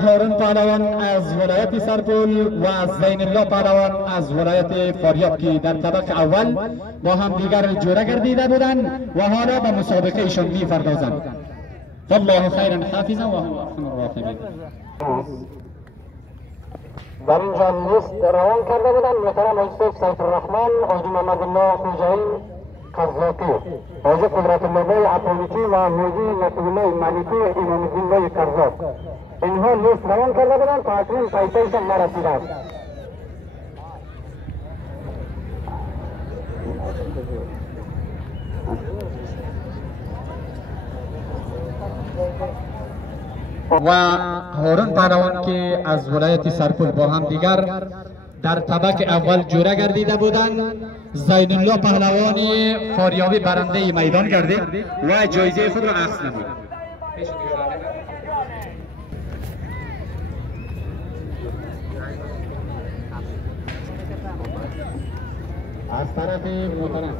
هارون پهلوان از ولایت سرپل و از زین الله پهلوان از ولایت فاریاب که در طبق اول با هم دیگر جوره گردیده بودند و حالا به مسابقه ایشان می پردازند. والله خیرا حافظا و هو ارحم الراحمین. در اینجا لیست روان کرده بودند محترم حاجی سیف الرحمن، حاجی محمد الله خوجایی قزاقی، حاجی قدرت الله عطالیچی و حاجی نصیب الله مالکی و امام الدین الله قزاق. اینها لیست روان کرده بودند تا اکنون پیسه‌شان نرسیده است. و هارون پهلوان که از ولایت سرپل با هم دیگر در طبق اول جوره گردیده بودند. زین الله پهلوانی فاریابی برنده میدان گردید و جایزه خود را اخذ نمود. از طرف محترم